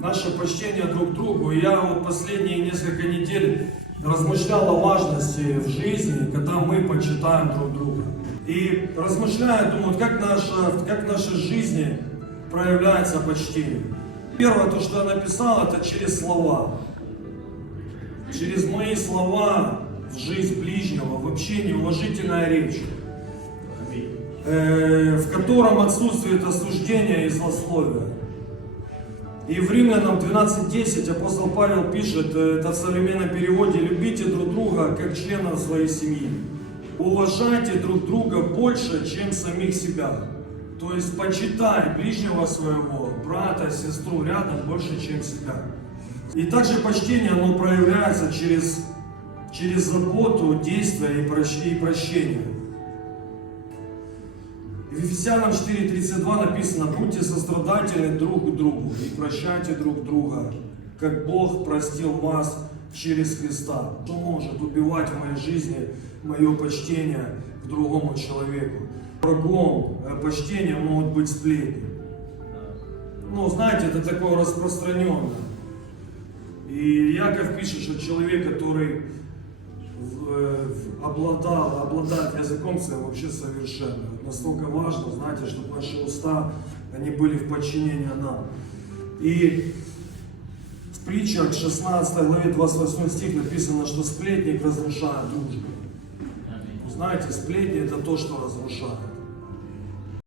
наше почтение друг другу. И я вот последние несколько недель размышлял о важности в жизни, когда мы почитаем друг друга. И размышляя, думаю, как, наша, как в нашей жизни проявляется почтение. Первое, то, что я написал, это через слова. Через мои слова в жизнь ближнего, в общении уважительная речь, э, в котором отсутствует осуждение и злословие. И в Римлянам 12.10 апостол Павел пишет, э, это в современном переводе, любите друг друга как членов своей семьи. Уважайте друг друга больше, чем самих себя. То есть почитай ближнего своего, брата, сестру рядом больше, чем себя. И также почтение, оно проявляется через, через заботу, действие и прощ- В Ефесянам 4.32 написано, будьте сострадательны друг к другу и прощайте друг друга, как Бог простил вас через Христа. Что может убивать в моей жизни мое почтение к другому человеку? Врагом э, почтения могут быть сплетни. Ну, знаете, это такое распространенное. И Яков пишет, что человек, который э, обладал, языком своим вообще совершенно. Настолько важно, знаете, чтобы наши уста, они были в подчинении нам. И в притчах 16 главе 28 стих написано, что сплетник разрушает дружбу. Знаете, сплетни это то, что разрушает.